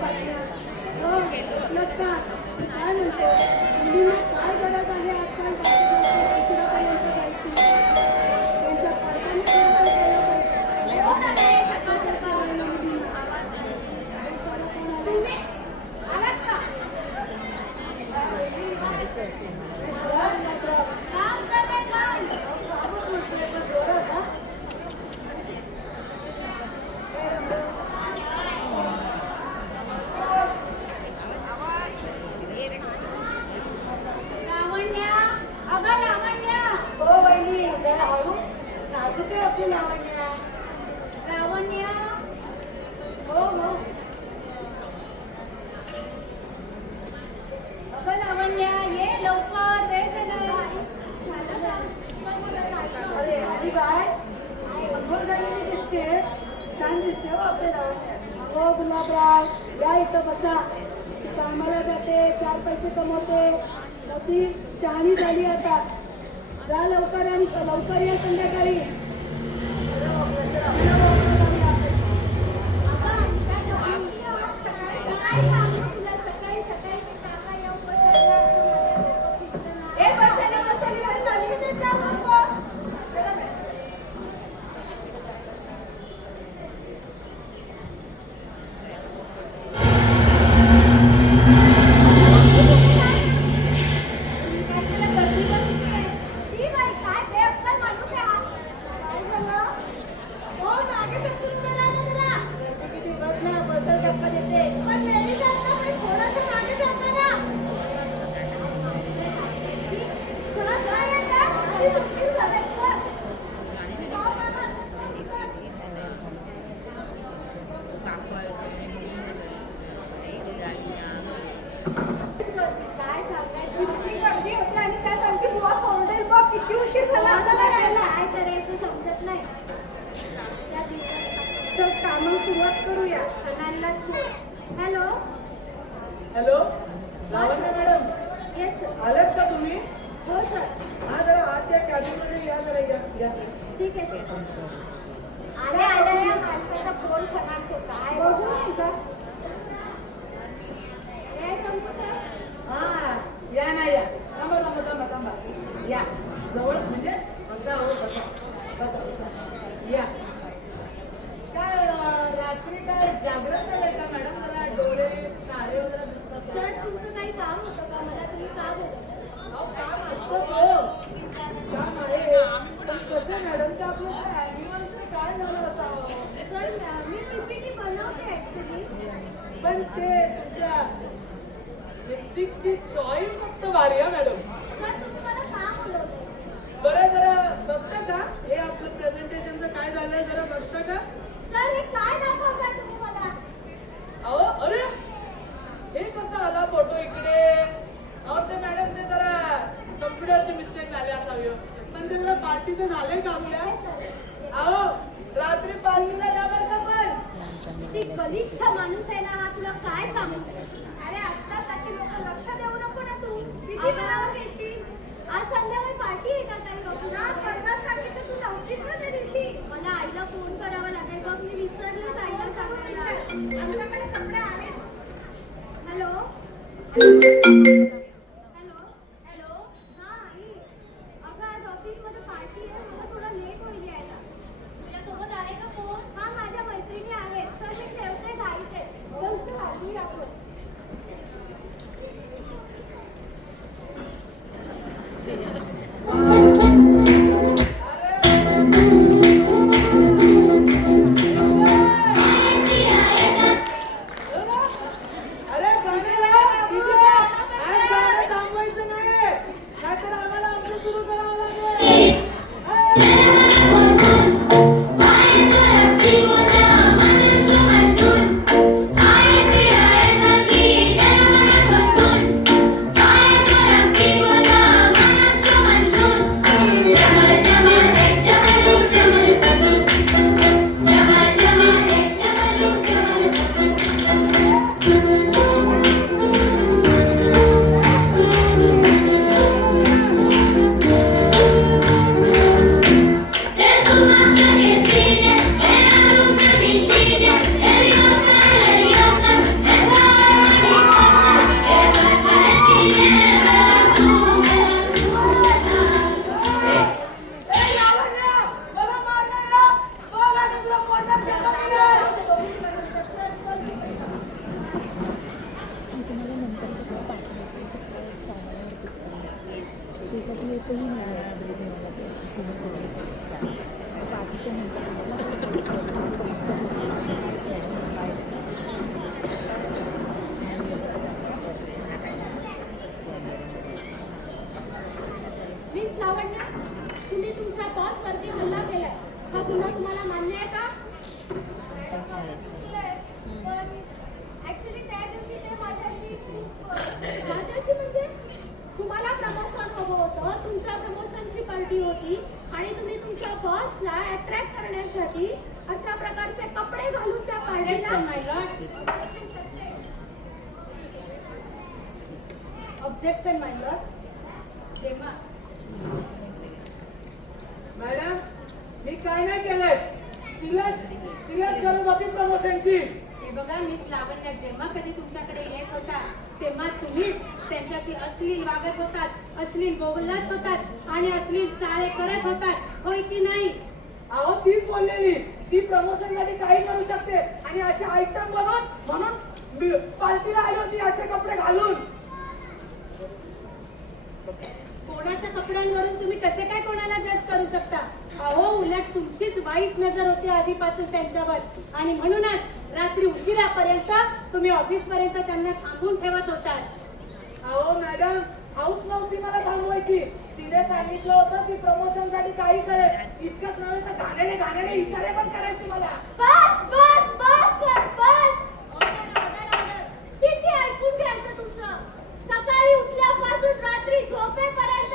बातम्या हो नमस्कार. काय म्हणतो काय गरज आहे आजकाल बाहेर उशिरापर्यंत जायची त्यांच्या पालकांनी खरं तर केलं पाहिजे. आत्ताच्या काळाला मुलींना तुम्ही आलात का? काम करते काम. कामच नसतंय, पण जोरात, हा? लावण्या अगं लावण्या हो वहिनी जरा हळू नाजूक आहे आपली लावण्या लावण्या हो हो अगं लावण्या ये लवकर रे त्याला अरे आली बाय अंघोळ झालेली दिसते छान दिसते हो आपल्या लावण्या हो गुलाबराव या इथं बसा ती कामाला जाते चार पैसे कमवते मग ती शहाणी झाली आता जा लवकर आणि लवकर या संध्याकाळी hello? Lavanya madam? Yes sir आलात का तुम्ही? हो सर. हा जरा आजच्या कॅबिनमध्ये या जरा या या. ठीक आहे सर आले आले या माणसाचा फोन खराब होता बघू नाही का हे कम्प्युटर हा या ना या थांबा थांबा थांबा थांबा या जवळ म्हणजे बसा हो बसा बसा बसा या काय अं, रात्री काय जागरण झालंय का मॅडम मला डोळे तारे वगैरे दिसतात सर तुमचं काही काम होतं का मला तुम्ही का बोलत अहो, काम असतं हो काम आहे पण कसं मॅडम ते आपलं काय ॲनिमलचं काय झालं असावं सर मी पीपीटी बनवते ऍक्च्युली पण ते तुमच्या लिपस्टिकची चॉईस फक्त भारी आहे मॅडम बरं जरा बघता का? हे आपलं प्रेझेंटेशनचं काय झालंय जरा बघता का? सर हे काय अहो अरे! हे कसं आला फोटो इकडे? अहो ते मॅडम ते जरा कम्प्युटरचे मिस्टेक झाले असावे पण ते जरा पार्टीचं झालंय का आपल्या? अहो रात्री पार्टीला या गलिच्छ माणूस आहे ना हा तुला काय सांगू? अरे आता तशी लोक लक्ष देऊ नको ना तू. किती बनावं घेशी आज संध्याकाळी पार्टी आहे का काही लोक ना सांगितलं तू नव्हतीस ना त्या दिवशी. मला आईला फोन करावा लागेल बघ मी विसरलेच आईला सांगायला. आमच्याकडे कपडे आले हॅलो? हॅलो? तुम्ही तुमच्या बॉस वरती हल्ला केलाय. हा गुन्हा तुम्हाला मान्य आहे का? ऍक्च्युली त्या दिवशी ते माझ्याशी माझ्याशी म्हणजे? तुम्हाला प्रमोशन हवं होतं तुमच्या प्रमोशनची पार्टी होती आणि तुम्ही तुमच्या बॉसला अट्रॅक्ट करण्यासाठी अशा प्रकारचे कपडे घालून त्या पार्टीला ऑब्जेक्शन माय लॉर्ड मॅडम मी काय नाही केलंय. तिलाच तिलाच गरज होती प्रमोशनची. हे बघा मिस लावण्या जेव्हा कधी तुमच्याकडे येत होता तेव्हा तुम्हीच त्यांच्याशी अश्लील वागत होतात अश्लील बोलत होतात आणि अश्लील चाळे करत होतात होय की नाही? अहो तीच बोललेली ती प्रमोशनसाठी काही करू शकते. आणि असे आयटम बनवून म्हणून पार्टीला आली होती असे कपडे घालून. कोणाच्या कपड्यांवरून तुम्ही कसे काय कोणाला जज करू शकता? अहो उलट तुमचीच वाईट नजर होती आधीपासून त्यांच्यावर. आणि म्हणूनच रात्री उशिरापर्यंत तुम्ही ऑफिस पर्यंत त्यांना थांबून ठेवत होतात. अहो मॅडम हाऊस नव्हती मला थांबवायची. तिने सांगितलं होतं की प्रमोशनसाठी काही करेल इतकंच नव्हे तर घाणेने घाणेने इशारे पण करायचे मला बस बस बस सर बस किती ऐकून घ्यायचं तुमचं सकाळी उठल्यापासून रात्री झोपेपर्यंत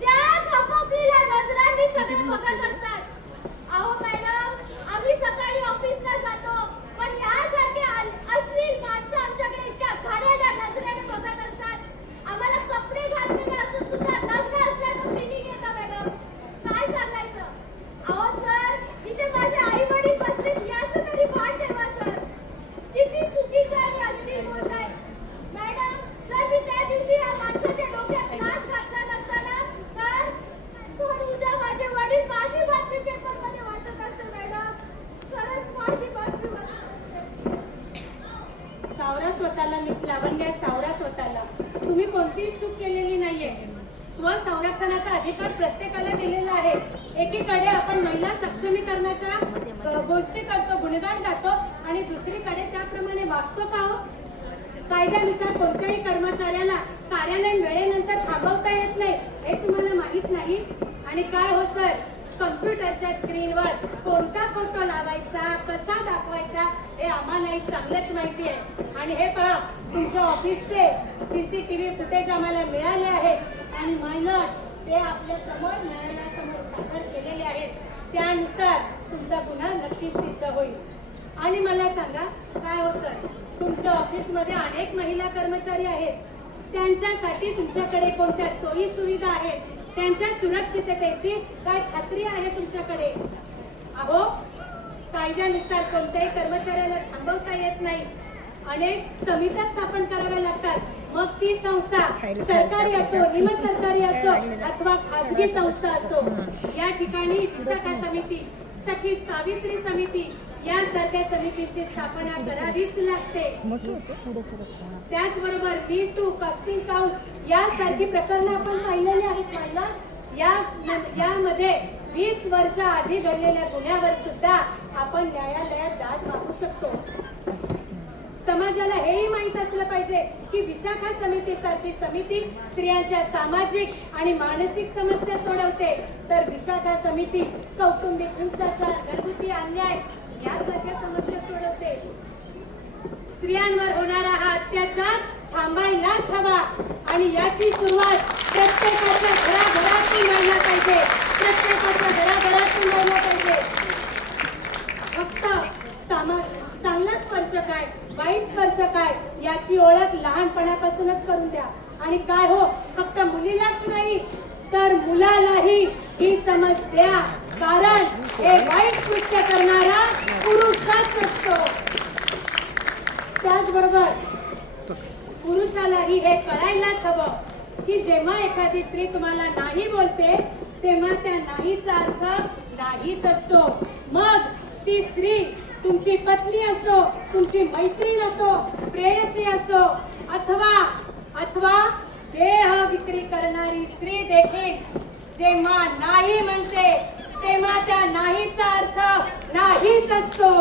त्याच आपापलीला नजरांनी सगळे बघत असतात अहो मॅडम आम्ही सकाळी ऑफिसला जातो पण यासारखे अल- अश्लील माणसं आमच्याकडे इतक्या घाणेरड्या नजरेने बघत असतात आम्हाला कपडे घातलेले असून सुद्धा नग्न असल्याचं फिलिंग येतं मॅडम काय सांगायचं अहो सर इथे माझे आई वडील बसलेत याचं तरी भान ठेवा सर किती चुकीचं आणि अश्लील बोलताय मॅडम जर मी त्या दिवशी या माणसाच्या डोक्यात नाच घातला नसताना तर तर उद्या माझे वडील माझी बातमी पेपरमध्ये वाचत असते मॅडम खरंच माझी बातमी वाचत असते सावरा स्वतःला मिस लावण्या सावरा स्वतःला तुम्ही कोणतीही चूक केलेली नाहीये करण्याचा अधिकार प्रत्येकाला दिलेला आहे. एकीकडे आपण महिला सक्षमीकरणाच्या गोष्टी करतो गुणगान गातो आणि दुसरीकडे त्याप्रमाणे वागतो का हो? कायद्यानुसार कोणत्याही कर्मचाऱ्याला कार्यालयीन वेळेनंतर थांबवता येत नाही हे तुम्हाला माहीत नाही? आणि काय हो सर? कम्प्युटरच्या स्क्रीनवर कोणता फोटो लावायचा कसा दाखवायचा हे आम्हालाही चांगलंच माहिती आहे. आणि हे पहा तुमच्या ऑफिसचे सीसीटीव्ही फुटेज आम्हाला मिळाले आहेत आणि महिला ते आपल्यासमोर न्यायालयासमोर सादर केलेले आहेत. त्यानुसार तुमचा गुन्हा नक्कीच सिद्ध होईल. आणि मला सांगा काय होतं तुमच्या ऑफिसमध्ये अनेक महिला कर्मचारी आहेत. त्यांच्यासाठी तुमच्याकडे कोणत्या सोयी सुविधा आहेत? त्यांच्या सुरक्षिततेची काय खात्री आहे तुमच्याकडे? अहो कायद्यानुसार कोणत्याही कर्मचाऱ्याला थांबवता येत नाही. अनेक समित्या स्थापन कराव्या लागतात. मग ती संस्था सरकारी असो निमसरकारी असो अथवा खाजगी संस्था असो या ठिकाणी विशाखा समिती सखी सावित्री समिती यासारख्या समितीची स्थापना करावीच लागते. त्याचबरोबर मी टू कास्टिंग काउंट यासारखी प्रकरणं आपण पाहिलेली आहेत महिला या यामध्ये वीस वर्ष आधी घडलेल्या गुन्ह्यावर सुद्धा आपण न्यायालयात दाद मागू शकतो. समाजाला हेही माहिती पाहिजे की विशाखा समिती सारखी समिती स्त्रियांच्या सामाजिक आणि मानसिक समस्या सोडवते. तर विशाखा समिती कौटुंबिक हिंसाचार घरगुती अन्याय यासारख्या समस्या सोडवते. स्त्रियांवर होणारा हा अत्याचार थांबायलाच हवा आणि याची सुरुवात प्रत्येकाच्या घराघरातून व्हायला पाहिजे. प्रत्येकाच्या घराघरातून व्हायला पाहिजे. फक्त सामाजिक चांगला स्पर्श काय? वाईट स्पर्श काय? याची ओळख लहानपणापासूनच करून द्या. आणि काय हो? फक्त मुलीलाच नाही तर मुलालाही ही समज द्या. कारण हे वाईट कृत्य करणारा पुरुषच असतो. त्याचबरोबर पुरुषालाही हे कळायलाच हवं की जेव्हा एखादी स्त्री तुम्हाला नाही बोलते तेव्हा त्या नाहीचा अर्थ नाहीच असतो. मग ती स्त्री तुमची पत्नी असो तुमची मैत्रीण असो प्रेयसी असो अथवा अथवा देह विक्री करणारी स्त्री देखील जेव्हा नाही म्हणते तेव्हा त्या नाहीचा अर्थ नाहीच असतो.